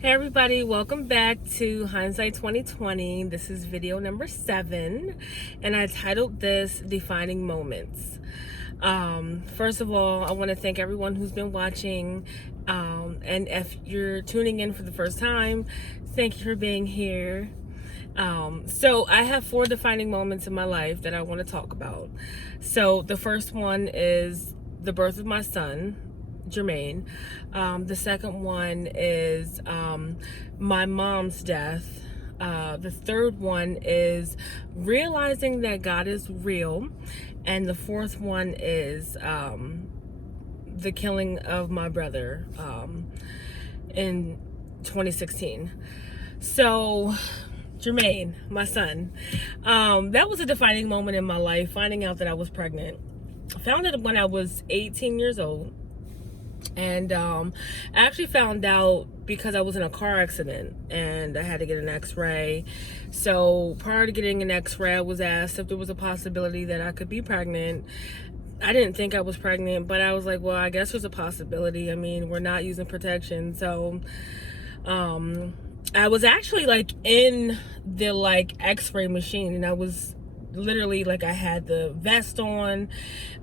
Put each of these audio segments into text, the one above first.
Hey everybody, welcome back to Hindsight 2020. This is video number 7, and I titled this Defining Moments. First of all, I want to thank everyone who's been watching, and if you're tuning in for the first time, thank you for being here. So I have 4 defining moments in my life that I want to talk about. So the first one is the birth of my son, Jermaine. The second one is my mom's death. The third one is realizing that God is real. And the fourth one is the killing of my brother in 2016. So, Jermaine, my son, that was a defining moment in my life, finding out that I was pregnant. I found it when I was 18 years old. And I actually found out because I was in a car accident and I had to get an x-ray. So prior to getting an x-ray, I was asked if there was a possibility that I could be pregnant. I didn't think I was pregnant, but I was like, well, I guess there's a possibility. I mean, we're not using protection. So I was actually in the x-ray machine, and I was literally I had the vest on,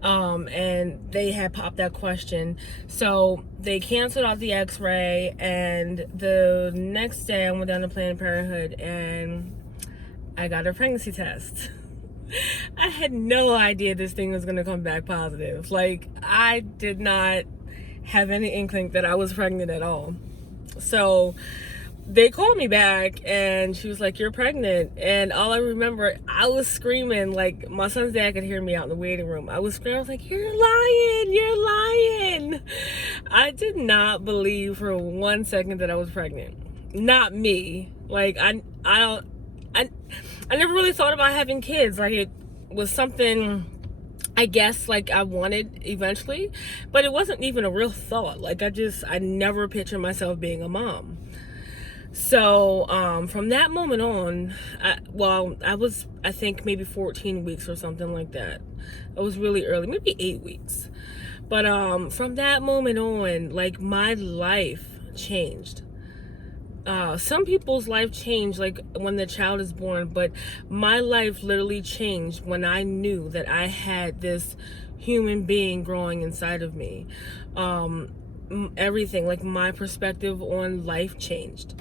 and they had popped that question. So they canceled out the x-ray, and the next day I went down to Planned Parenthood and I got a pregnancy test. I had no idea this thing was going to come back positive. I did not have any inkling that I was pregnant at all. So they called me back and she was like, "You're pregnant." And all I remember, I was screaming. My son's dad could hear me out in the waiting room. I was screaming. I was like, "You're lying, you're lying." I did not believe for 1 second that I was pregnant. Not me. I never really thought about having kids. It was something, I guess, I wanted eventually, but it wasn't even a real thought. I never pictured myself being a mom. So from that moment on, I think maybe 14 weeks or something like that. It was really early, maybe 8 weeks. But from that moment on, my life changed. Some people's life changed when the child is born, but my life literally changed when I knew that I had this human being growing inside of me. Everything, my perspective on life changed.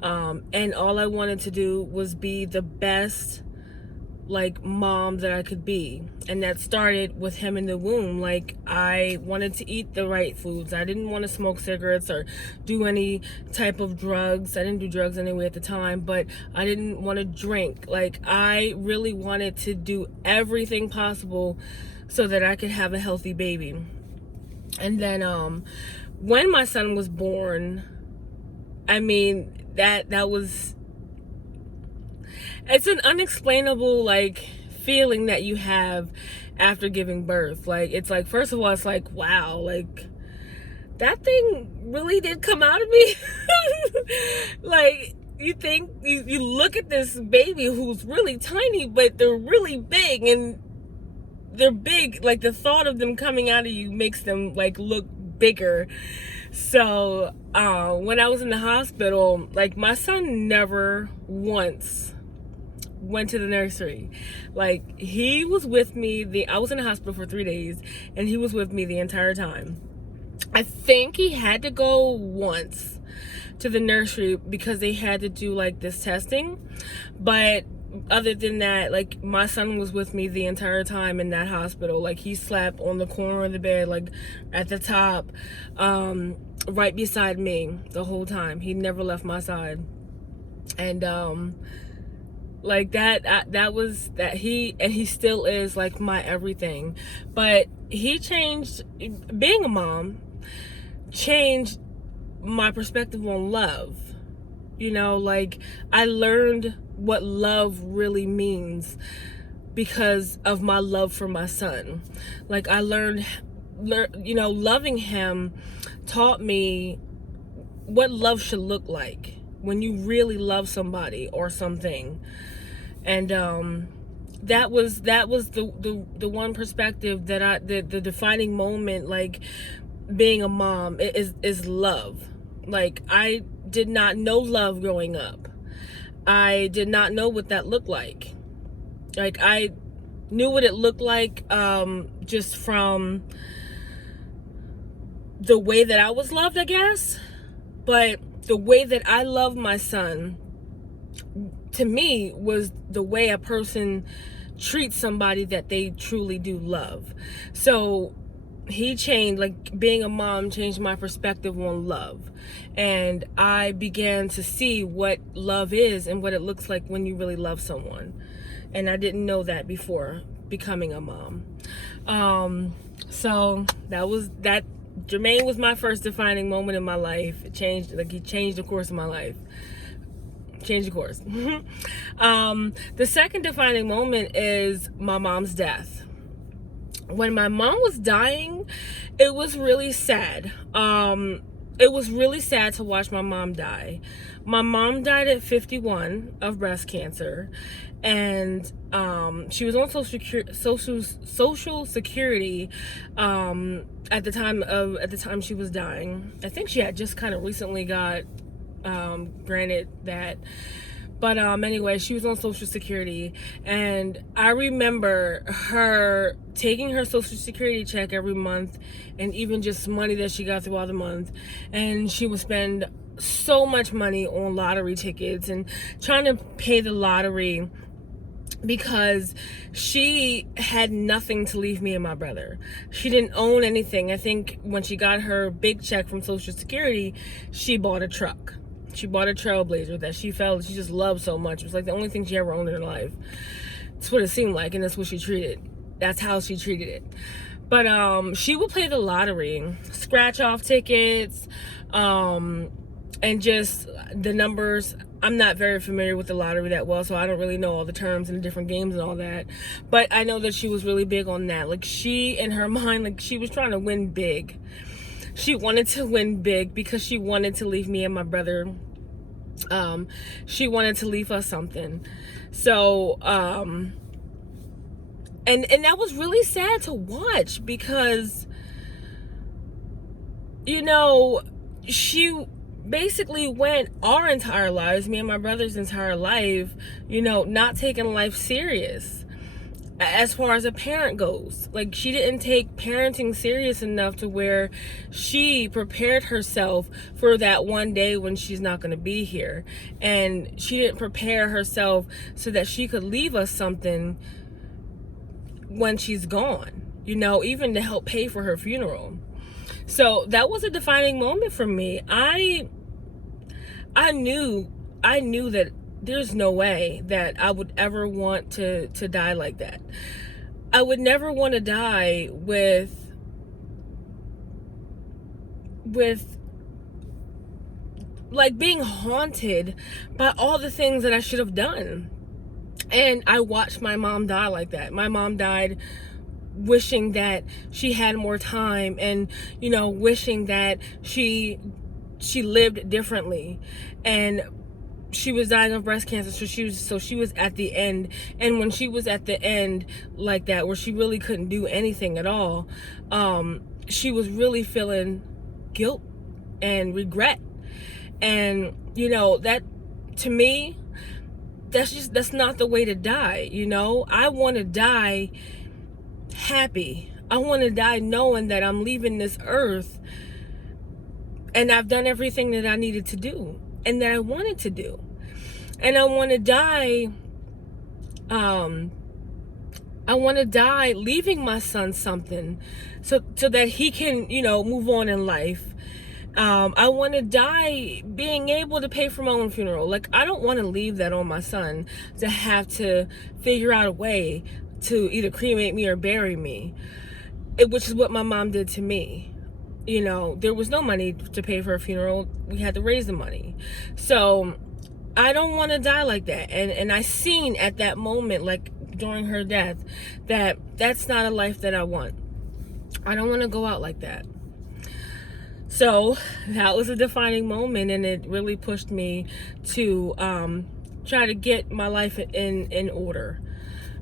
And all I wanted to do was be the best mom that I could be. And that started with him in the womb. I wanted to eat the right foods. I didn't want to smoke cigarettes or do any type of drugs. I didn't do drugs anyway at the time, but I didn't want to drink. I really wanted to do everything possible so that I could have a healthy baby. And then when my son was born, I mean, that was, it's an unexplainable feeling that you have after giving birth. It's first of all, it's wow, that thing really did come out of me. You think, you look at this baby who's really tiny, but they're really big, and they're big, the thought of them coming out of you makes them look bigger. So when I was in the hospital, my son never once went to the nursery. He was with me, I was in the hospital for 3 days, and he was with me the entire time. I think he had to go once to the nursery because they had to do this testing, but other than that, my son was with me the entire time in that hospital. He slept on the corner of the bed, at the top, right beside me the whole time. He never left my side. And that was that. He still is my everything. But he changed, being a mom changed my perspective on love. I learned what love really means because of my love for my son. I learned, loving him taught me what love should look like when you really love somebody or something. And that was the one perspective that the defining moment, being a mom, is love. I did not know love growing up. I did not know what that looked like. Like, I knew what it looked like just from the way that I was loved, I guess. But the way that I love my son, to me, was the way a person treats somebody that they truly do love. So he changed, like, being a mom changed my perspective on love. And I began to see what love is and what it looks like when you really love someone. And I didn't know that before becoming a mom. So that Jermaine was my first defining moment in my life. It changed, like, he changed the course of my life. Changed the course. The second defining moment is my mom's death. When my mom was dying, it was really sad. It was really sad to watch my mom die. My mom died at 51 of breast cancer, and she was on social security at the time she was dying. I think she had just kind of recently got granted that. But anyway, she was on Social Security, and I remember her taking her Social Security check every month, and even just money that she got throughout the month, and she would spend so much money on lottery tickets and trying to pay the lottery, because she had nothing to leave me and my brother. She didn't own anything. I think when she got her big check from Social Security, she bought a truck. She bought a Trailblazer that she just loved so much. It was like the only thing she ever owned in her life. That's what it seemed like, and that's what she treated. That's how she treated it. But she would play the lottery, scratch off tickets, and just the numbers. I'm not very familiar with the lottery that well, so I don't really know all the terms and the different games and all that. But I know that she was really big on that. Like, she, in her mind, like, she was trying to win big. She wanted to win big because she wanted to leave me and my brother. She wanted to leave us something. So, and that was really sad to watch, because, you know, she basically went our entire lives, me and my brother's entire life, you know, not taking life serious as far as a parent goes. Like, she didn't take parenting serious enough to where she prepared herself for that one day when she's not going to be here. And she didn't prepare herself so that she could leave us something when she's gone, you know, even to help pay for her funeral. So that was a defining moment for me. I knew that there's no way that I would ever want to die like that. I would never want to die with like being haunted by all the things that I should have done. And I watched my mom die like that. My mom died wishing that she had more time, and, you know, wishing that she lived differently. And she was dying of breast cancer, so she was at the end. And when she was at the end like that, where she really couldn't do anything at all, she was really feeling guilt and regret. And, you know, that, to me, that's not the way to die. You know, I want to die happy. I want to die knowing that I'm leaving this earth and I've done everything that I needed to do and that I wanted to do. And I want to die leaving my son something so that he can, you know, move on in life. I want to die being able to pay for my own funeral. Like, I don't want to leave that on my son to have to figure out a way to either cremate me or bury me, which is what my mom did to me. You know, there was no money to pay for a funeral. We had to raise the money. So I don't want to die like that. And I seen at that moment, like during her death, that that's not a life that I want. I don't want to go out like that. So that was a defining moment, and it really pushed me to try to get my life in order,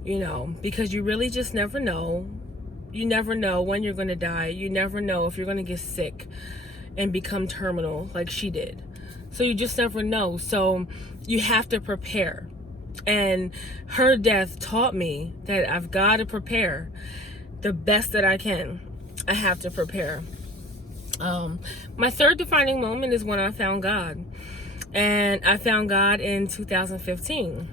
you know, because you really just never know. You never know when you're going to die. You never know if you're going to get sick and become terminal like she did. So you just never know. So you have to prepare. And her death taught me that I've got to prepare the best that I can. I have to prepare. My third defining moment is when I found God. And I found God in 2015.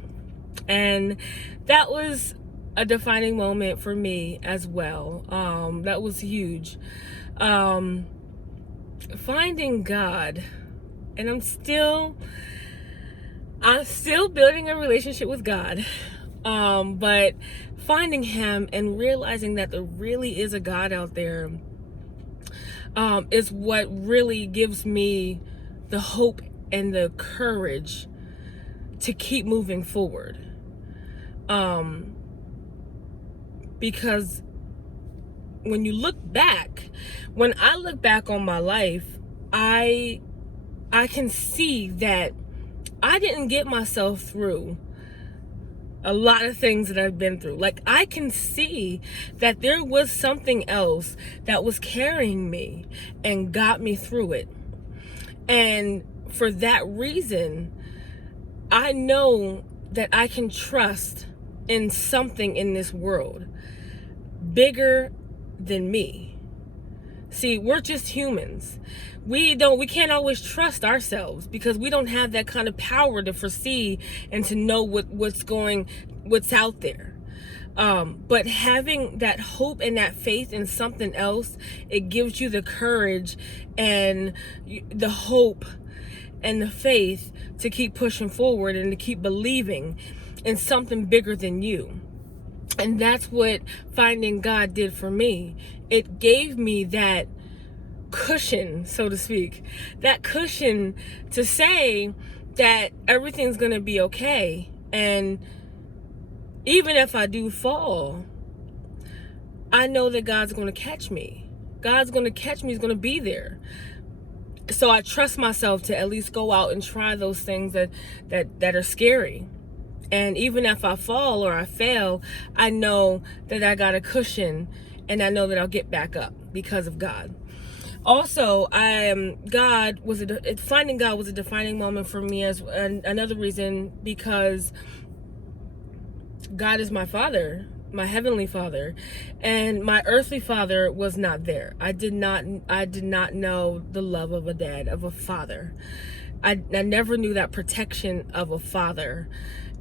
And that was a defining moment for me as well. That was huge. Finding God. And I'm still building a relationship with God. But finding him and realizing that there really is a God out there is what really gives me the hope and the courage to keep moving forward. Because when I look back on my life, I can see that I didn't get myself through a lot of things that I've been through. Like, I can see that there was something else that was carrying me and got me through it. And for that reason, I know that I can trust in something in this world bigger than me. See, we're just humans. We can't always trust ourselves because we don't have that kind of power to foresee and to know what's out there. But having that hope and that faith in something else, it gives you the courage and the hope and the faith to keep pushing forward and to keep believing in something bigger than you. And that's what finding God did for me. It gave me that cushion, so to speak, that cushion to say that everything's going to be okay. And even if I do fall, I know that God's going to catch me. God's going to catch me. He's going to be there. So I trust myself to at least go out and try those things that are scary. And even if I fall or I fail, I know that I got a cushion and I know that I'll get back up because of God. Also, finding God was a defining moment for me as another reason, because God is my father, my heavenly father, and my earthly father was not there. I did not know the love of a dad, of a father. I never knew that protection of a father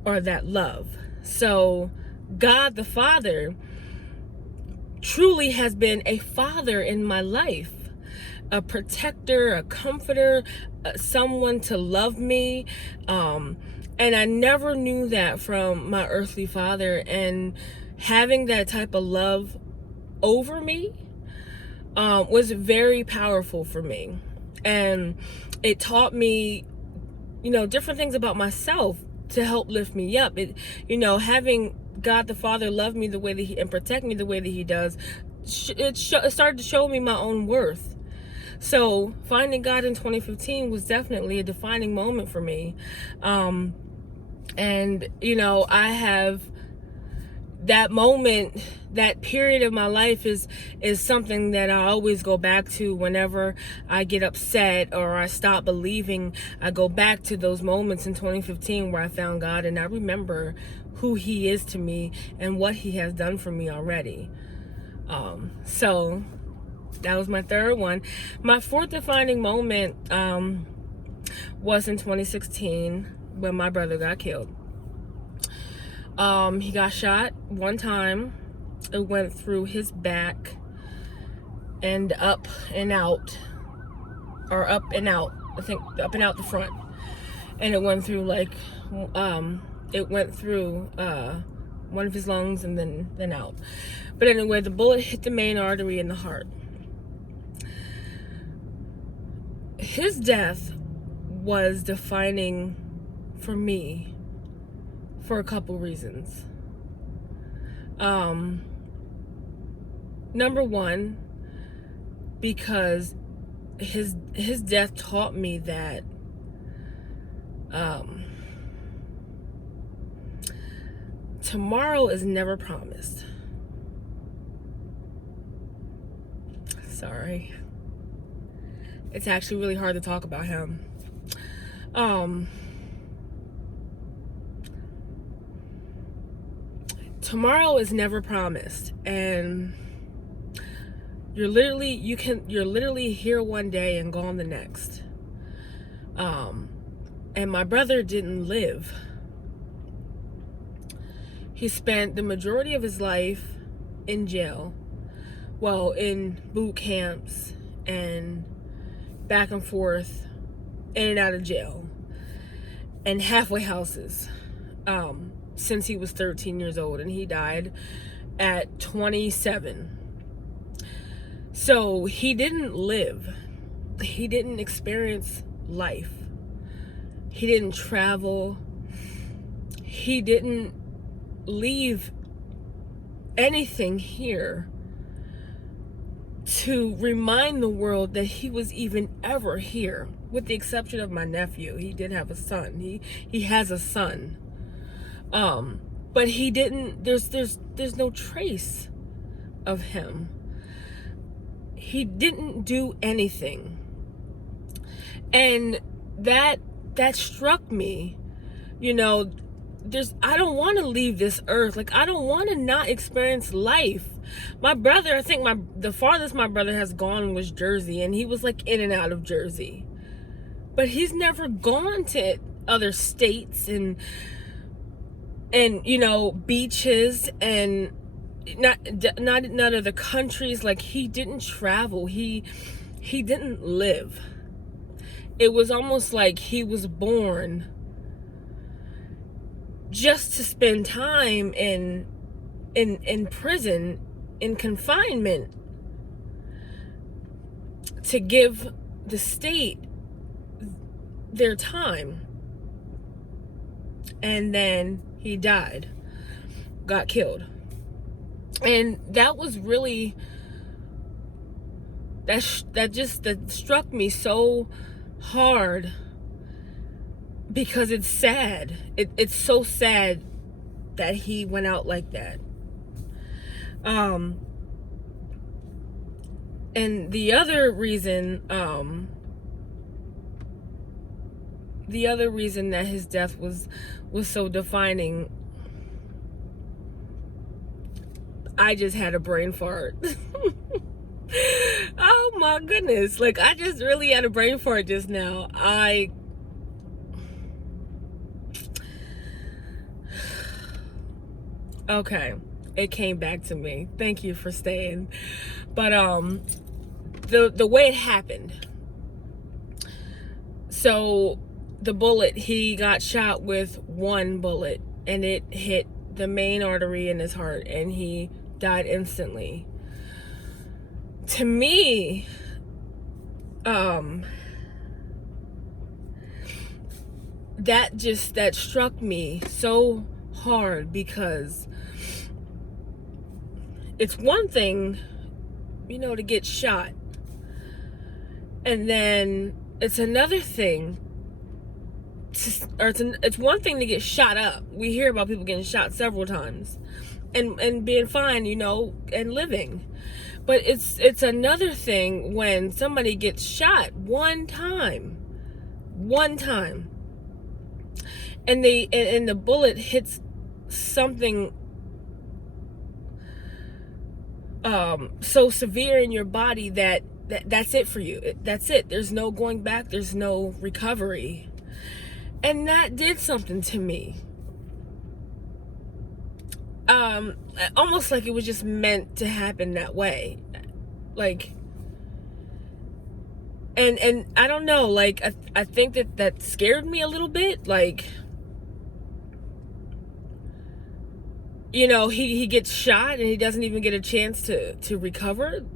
or that love. So God the Father truly has been a father in my life, a protector, a comforter, someone to love me. And I never knew that from my earthly father. And having that type of love over me was very powerful for me. And it taught me, different things about myself to help lift me up. Having God the Father love me the way that and protect me the way that he does, it started to show me my own worth. So finding God in 2015 was definitely a defining moment for me. I have that moment, that period of my life is something that I always go back to whenever I get upset or I stop believing. I go back to those moments in 2015 where I found God, and I remember who he is to me and what he has done for me already. So that was my third one. My fourth defining moment was in 2016 when my brother got killed. He got shot one time. It went through his back and up and out, I think up and out the front. And it went through one of his lungs and then out. But anyway, the bullet hit the main artery in the heart. His death was defining for me for a couple reasons. Number one, because his death taught me that tomorrow is never promised. Sorry. It's actually really hard to talk about him. Um, tomorrow is never promised, and you're literally here one day and gone the next. And my brother didn't live. He spent the majority of his life in jail, well, in boot camps and back and forth, in and out of jail, and halfway houses, since he was 13 years old, and he died at 27. So he didn't live. He didn't experience life. He didn't travel. He didn't leave anything here to remind the world that he was even ever here, with the exception of my nephew. He did have a son. He has a son. But he didn't, there's no trace of him. He didn't do anything. And that struck me. You know, I don't want to leave this earth. Like, I don't want to not experience life. My brother, I think the farthest my brother has gone was Jersey, and he was like in and out of Jersey. But he's never gone to other states and you know, beaches and not other countries. Like, he didn't travel. He didn't live. It was almost like he was born just to spend time in prison, in confinement, to give the state their time. And then he died, got killed. And that was really, that struck me so hard, because it's sad. It's so sad that he went out like that. And the other reason that his death was so defining, I just had a brain fart. Oh my goodness. Like, I just really had a brain fart just now. Okay, it came back to me. Thank you for staying. But the way it happened. So the bullet, he got shot with one bullet, and it hit the main artery in his heart, and he died instantly. To me, that struck me so hard, because it's one thing, you know, to get shot, and then it's another thing it's one thing to get shot up. We hear about people getting shot several times and being fine, you know, and living. But it's another thing when somebody gets shot one time, and the bullet hits something so severe in your body that's it for you. That's it. There's no going back. There's no recovery. And that did something to me. Almost like it was just meant to happen that way. Like, and I don't know, like, I think that scared me a little bit. Like, you know, he gets shot and he doesn't even get a chance to recover,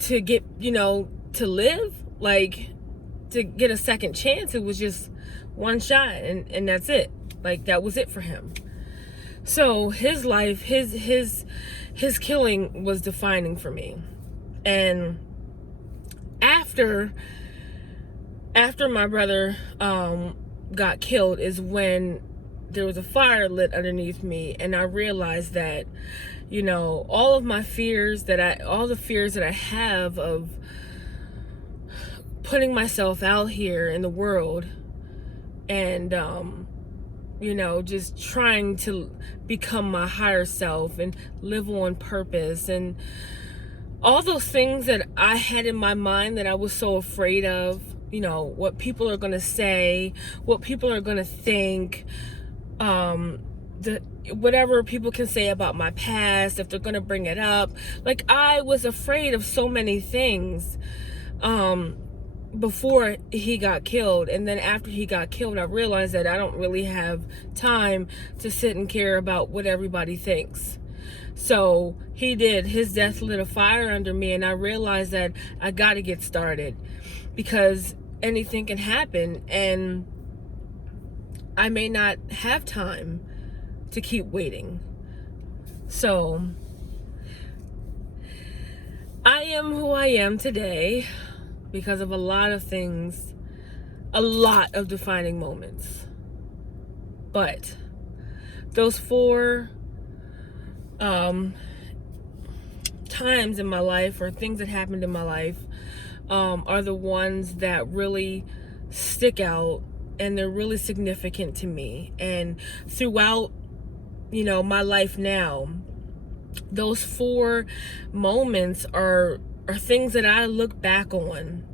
to get, you know, to live, like, to get a second chance. It was just one shot, and that's it. Like, that was it for him. So his life, his killing was defining for me. And after my brother got killed is when there was a fire lit underneath me, and I realized that, you know, all the fears that I have of putting myself out here in the world and, you know, just trying to become my higher self and live on purpose and all those things that I had in my mind that I was so afraid of, you know, what people are going to say, what people are going to think, whatever people can say about my past, if they're going to bring it up. Like, I was afraid of so many things before he got killed. And then after he got killed, I realized that I don't really have time to sit and care about what everybody thinks. So he did. His death lit a fire under me, and I realized that I got to get started because anything can happen, and I may not have time to keep waiting. So I am who I am today because of a lot of things, a lot of defining moments. But those 4 times in my life, or things that happened in my life, are the ones that really stick out, and they're really significant to me. And throughout, you know, my life now, those 4 moments are things that I look back on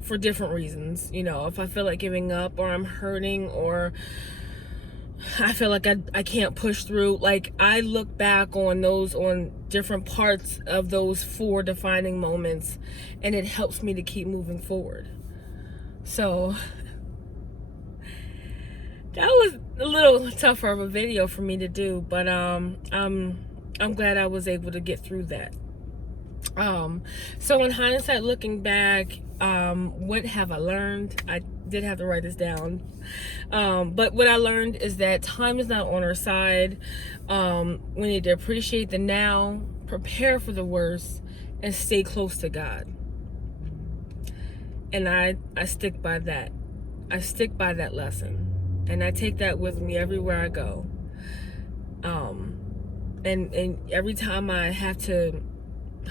for different reasons. You know, if I feel like giving up, or I'm hurting, or I feel like I can't push through, like, I look back on different parts of those 4 defining moments, and it helps me to keep moving forward. So that was a little tougher of a video for me to do, but I'm glad I was able to get through that. So in hindsight, looking back, what have I learned? I did have to write this down. But what I learned is that time is not on our side. We need to appreciate the now, prepare for the worst, and stay close to God. And I stick by that. I stick by that lesson. And I take that with me everywhere I go. And every time I have to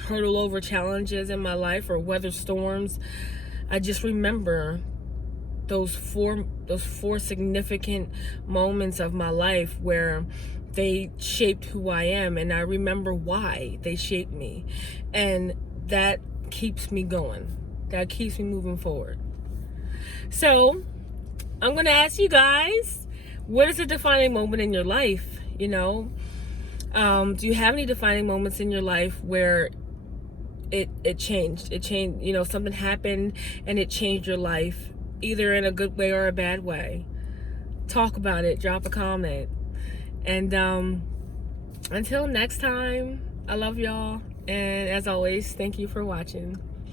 hurdle over challenges in my life or weather storms, I just remember those four significant moments of my life where they shaped who I am, and I remember why they shaped me, and that keeps me going. That keeps me moving forward. So I'm gonna ask you guys, what is a defining moment in your life? You know, do you have any defining moments in your life where it changed? It changed, you know, something happened and it changed your life, either in a good way or a bad way. Talk about it, drop a comment. And until next time, I love y'all. And as always, thank you for watching.